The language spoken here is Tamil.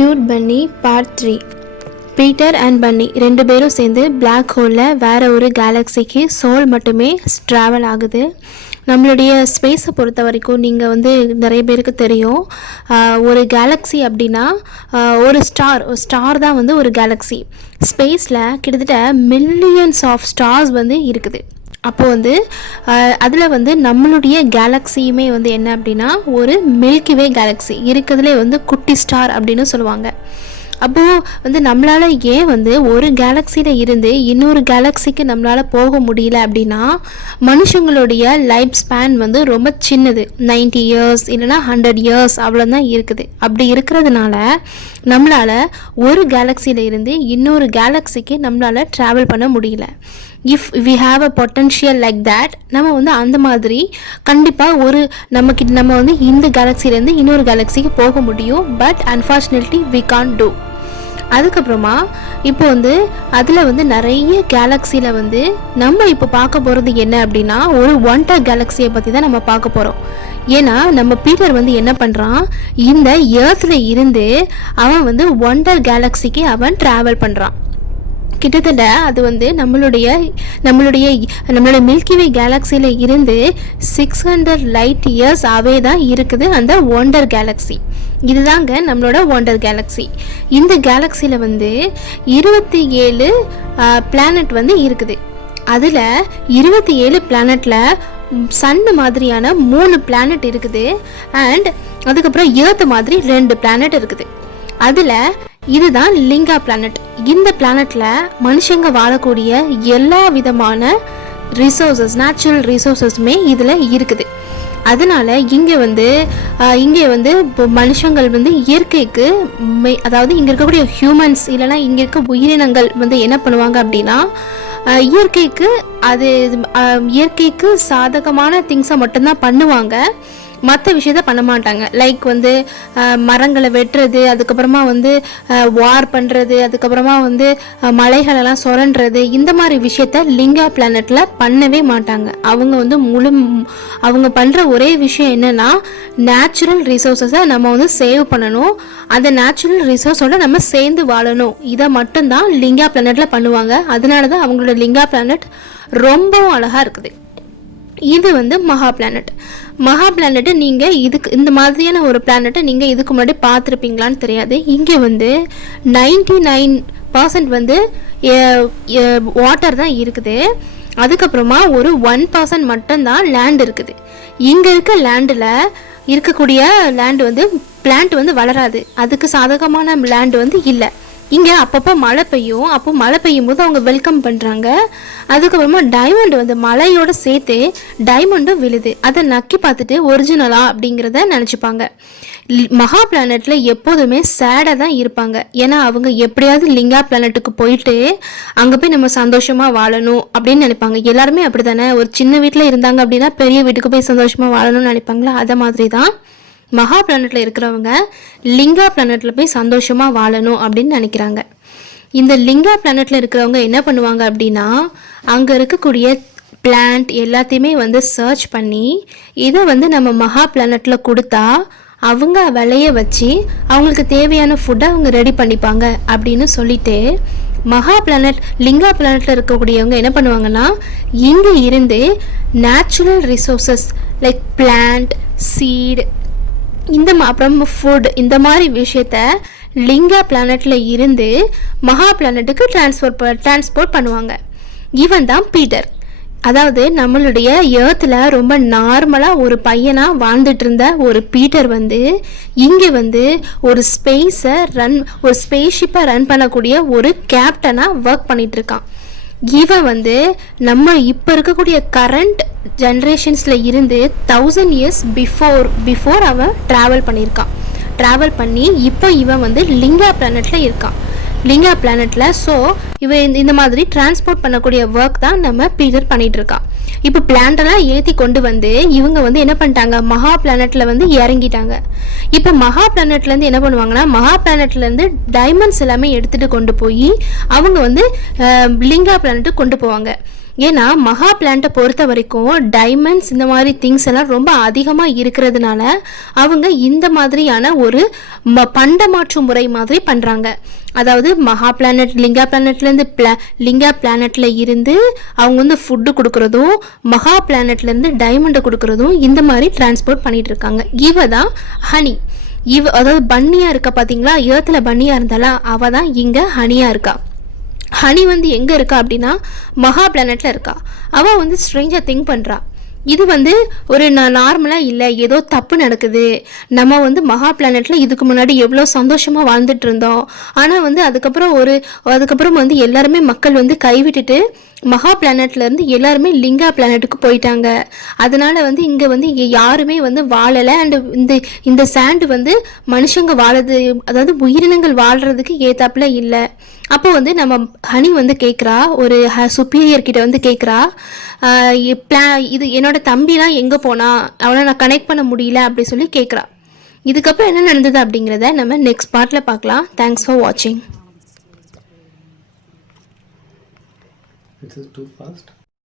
கியூட் பன்னி பார்ட் 3. பீட்டர் அண்ட் பன்னி ரெண்டு பேரும் சேர்ந்து பிளாக் ஹோலில் வேறு ஒரு கேலக்ஸிக்கு சோல் மட்டுமே ட்ராவல் ஆகுது. நம்மளுடைய ஸ்பேஸை பொறுத்த வரைக்கும் நீங்கள் நிறைய பேருக்கு தெரியும், ஒரு கேலக்ஸி அப்படின்னா ஒரு ஸ்டார் தான் ஒரு கேலக்ஸி. ஸ்பேஸில் கிட்டத்தட்ட மில்லியன்ஸ் ஆஃப் ஸ்டார்ஸ் இருக்குது. அப்போது அதில் நம்மளுடைய கேலக்ஸியுமே என்ன அப்படின்னா ஒரு மில்கி வே கேலக்ஸி இருக்கிறதுலே குட்டி ஸ்டார் அப்படின்னு சொல்லுவாங்க. அப்போது நம்மளால் ஏன் ஒரு கேலக்ஸியில் இருந்து இன்னொரு கேலக்ஸிக்கு நம்மளால் போக முடியல அப்படின்னா, மனுஷங்களுடைய லைஃப் ஸ்பேன் ரொம்ப சின்னது, 90 இயர்ஸ் இல்லைனா 100 இயர்ஸ் அவ்வளோதான் இருக்குது. அப்படி இருக்கிறதுனால நம்மளால் ஒரு கேலக்ஸியில் இருந்து இன்னொரு கேலக்ஸிக்கு நம்மளால் ட்ராவல் பண்ண முடியல. If we have a potential like that, நம்ம அந்த மாதிரி கண்டிப்பாக நம்ம இந்த கேலக்ஸிலேருந்து இன்னொரு கேலக்ஸிக்கு போக முடியும். But unfortunately we can't do. அதுக்கப்புறமா இப்போ அதில் நிறைய கேலக்ஸியில் நம்ம இப்போ பார்க்க போகிறது என்ன அப்படின்னா ஒரு ஒண்டர் கேலக்ஸியை பற்றி தான் நம்ம பார்க்க போகிறோம். ஏன்னா நம்ம பீட்டர் என்ன பண்ணுறான், இந்த எர்த்தில் இருந்து அவன் ஒண்டர் கேலக்ஸிக்கு அவன் ட்ராவல் பண்ணுறான். கிட்டத்தட்ட அது நம்மளுடைய மில்கி வே கேலக்ஸியில் இருந்து 600 லைட் இயர்ஸ் அவே தான் இருக்குது அந்த ஒண்டர் கேலக்ஸி. இதுதாங்க நம்மளோட ஒண்டர் கேலக்ஸி. இந்த கேலக்ஸியில் 27 பிளானட் இருக்குது. அதில் 27 பிளானட்டில் சன்னு மாதிரியான 3 பிளானட் இருக்குது. அண்ட் அதுக்கப்புறம் எர்த் மாதிரி 2 பிளானட் இருக்குது. அதில் இதுதான் லிங்கா பிளானட். இந்த பிளானட்டில் மனுஷங்க வாழக்கூடிய எல்லா விதமான ரிசோர்ஸஸ், நேச்சுரல் ரிசோர்ஸஸுமே இதில் இருக்குது. அதனால இங்கே மனுஷங்கள் இயற்கைக்கு அதாவது இங்கே இருக்கக்கூடிய ஹியூமன்ஸ் இல்லைனா இங்கே இருக்க உயிரினங்கள் என்ன பண்ணுவாங்க அப்படின்னா, இயற்கைக்கு சாதகமான திங்ஸை மட்டும்தான் பண்ணுவாங்க, மற்ற விஷயத்த பண்ண மாட்டாங்க. லைக் மரங்களை வெட்டுறது, அதுக்கப்புறமா வார் பண்ணுறது, அதுக்கப்புறமா மலைகளெல்லாம் சுரண்டுறது, இந்த மாதிரி விஷயத்த லிங்கா பிளானட்டில் பண்ணவே மாட்டாங்க. அவங்க பண்ணுற ஒரே விஷயம் என்னென்னா நேச்சுரல் ரிசோர்ஸஸை நம்ம சேவ் பண்ணணும், அந்த நேச்சுரல் ரிசோர்ஸோட நம்ம சேர்ந்து வாழணும். இதை மட்டும்தான் லிங்கா பிளானட்டில் பண்ணுவாங்க. அதனால தான் அவங்களோட லிங்கா பிளானட் ரொம்பவும் அழகாக இருக்குது. இது மகா பிளானட் நீங்கள் இந்த மாதிரியான ஒரு பிளானட்டை நீங்கள் இதுக்கு முன்னாடி பார்த்துருப்பீங்களான்னு தெரியாது. இங்கே 99% வாட்டர் தான் இருக்குது. அதுக்கப்புறமா ஒரு 1% மட்டும்தான் லேண்ட் இருக்குது. இங்கே இருக்க லேண்டில் இருக்கக்கூடிய லேண்டு பிளான்ட் வளராது, அதுக்கு சாதகமான லேண்டு இல்லை. இங்கே அப்பப்போ மழை பெய்யும். அப்போ மழை பெய்யும் போது அவங்க வெல்கம் பண்ணுறாங்க. அதுக்கப்புறமா டைமண்ட் மழையோடு சேர்த்து டைமண்டும் விழுது. அதை நக்கி பார்த்துட்டு ஒரிஜினலா அப்படிங்கிறத நினச்சிப்பாங்க. மகா பிளானட்டில் எப்போதுமே சேடாக தான் இருப்பாங்க. ஏன்னா அவங்க எப்படியாவது லிங்கா பிளானட்டுக்கு போயிட்டு அங்கே போய் நம்ம சந்தோஷமாக வாழணும் அப்படின்னு நினைப்பாங்க. எல்லாருமே அப்படி தானே, ஒரு சின்ன வீட்டில் இருந்தாங்க அப்படின்னா பெரிய வீட்டுக்கு போய் சந்தோஷமாக வாழணும்னு நினைப்பாங்களா, அதை மாதிரி தான் மகா பிளானட்டில் இருக்கிறவங்க லிங்கா பிளானட்டில் போய் சந்தோஷமாக வாழணும் அப்படின்னு நினைக்கிறாங்க. இந்த லிங்கா பிளானட்டில் இருக்கிறவங்க என்ன பண்ணுவாங்க அப்படின்னா, அங்கே இருக்கக்கூடிய பிளான்ட் எல்லாத்தையுமே சர்ச் பண்ணி இதை நம்ம மகா பிளானட்டில் கொடுத்தா அவங்க விளைய வச்சு அவங்களுக்கு தேவையான ஃபுட்டை அவங்க ரெடி பண்ணிப்பாங்க அப்படின்னு சொல்லிட்டு, லிங்கா பிளானட்டில் இருக்கக்கூடியவங்க என்ன பண்ணுவாங்கன்னா, இங்கே இருந்து natural resources like plant, seed, அப்புறம் ஃபுட், இந்த மாதிரி விஷயத்த லிங்கா பிளானட்டில் இருந்து மகா பிளானட்டுக்கு டிரான்ஸ்போர்ட் பண்ணுவாங்க. இவன் தான் பீட்டர். அதாவது நம்மளுடைய எர்த்தில் ரொம்ப நார்மலாக ஒரு பையனாக வாழ்ந்துட்டு இருந்த ஒரு பீட்டர் இங்கே ஒரு ஸ்பேஸ்ஷிப்பை ரன் பண்ணக்கூடிய ஒரு கேப்டனாக ஒர்க் பண்ணிகிட்ருக்கான். இவன் நம்ம இப்போ இருக்கக்கூடிய கரண்ட் ஜென்ரேஷன்ஸில் இருந்து 1000 இயர்ஸ் பிஃபோர் அவன் ட்ராவல் பண்ணி இப்போ இவன் லிங்கா பிளானட்டில் இருக்கான். லிங்கா பிளானட்டில் ஸோ இவன் இந்த மாதிரி டிரான்ஸ்போர்ட் பண்ணக்கூடிய ஒர்க் தான் நம்ம பீட்டர் பண்ணிகிட்டு இருக்கான். இப்போ பிளான்ட்டெல்லாம் ஏற்றி கொண்டு இவங்க என்ன பண்ணிட்டாங்க, மகா பிளானட்டில் இறங்கிட்டாங்க. இப்போ மகா பிளானட்லேருந்து என்ன பண்ணுவாங்கன்னா, மகா பிளானட்லேருந்து டைமண்ட்ஸ் எல்லாமே எடுத்துகிட்டு கொண்டு போய் அவங்க லிங்கா பிளானட்டுக்கு கொண்டு போவாங்க. ஏன்னா மகா பிளான்ட்டை பொறுத்த வரைக்கும் டைமண்ட்ஸ் இந்த மாதிரி திங்ஸ் எல்லாம் ரொம்ப அதிகமாக இருக்கிறதுனால அவங்க இந்த மாதிரியான ஒரு பண்டமாற்று முறை மாதிரி பண்ணுறாங்க. அதாவது மகா பிளானட் லிங்கா பிளானட்லேருந்து லிங்கா பிளானட்டில் இருந்து அவங்க வந்து ஃபுட்டு கொடுக்குறதும் மகா பிளானட்லேருந்து டைமண்டை கொடுக்குறதும் இந்த மாதிரி டிரான்ஸ்போர்ட் பண்ணிகிட்டு இருக்காங்க. இவ தான் ஹனி. அதாவது பன்னியாக இருக்கா பார்த்தீங்களா, ஏர்த்தில் பன்னியாக இருந்தாலும் அவள் தான் இங்கே ஹனியாக இருக்கா. ஹனி வந்து எங்கே இருக்கா அப்படின்னா மகா பிளானட்டில் இருக்கா. அவள் வந்து ஸ்ட்ரேஞ்சாக திங்க் பண்ணுறா, இது வந்து ஒரு நார்மலாக இல்லை, ஏதோ தப்பு நடக்குது. நம்ம வந்து மகா பிளானட்டில் இதுக்கு முன்னாடி எவ்வளோ சந்தோஷமாக வாழ்ந்துட்டு இருந்தோம். ஆனால் வந்து அதுக்கப்புறம் வந்து எல்லாருமே மக்கள் வந்து கைவிட்டுட்டு மகா பிளானட்லேருந்து எல்லாருமே லிங்கா பிளானட்டுக்கு போயிட்டாங்க. அதனால வந்து இங்கே வந்து யாருமே வந்து வாழலை. அண்டு இந்த சாண்டு வந்து மனுஷங்க வாழறது, அதாவது உயிரினங்கள் வாழ்கிறதுக்கு ஏத்தாப்புல இல்லை. அப்போ வந்து நம்ம ஹனி வந்து கேட்குறா, ஒரு சுப்பீரியர் கிட்ட வந்து கேட்குறா, இது என்னோட தம்பிலாம் எங்கே போனா, அவனை நான் கனெக்ட் பண்ண முடியல அப்படி சொல்லி கேட்குறா. இதுக்கப்புறம் என்ன நடந்தது அப்படிங்கிறத நம்ம நெக்ஸ்ட் பார்ட்டில் பார்க்கலாம். தேங்க்ஸ் ஃபார் வாட்சிங். It is too fast.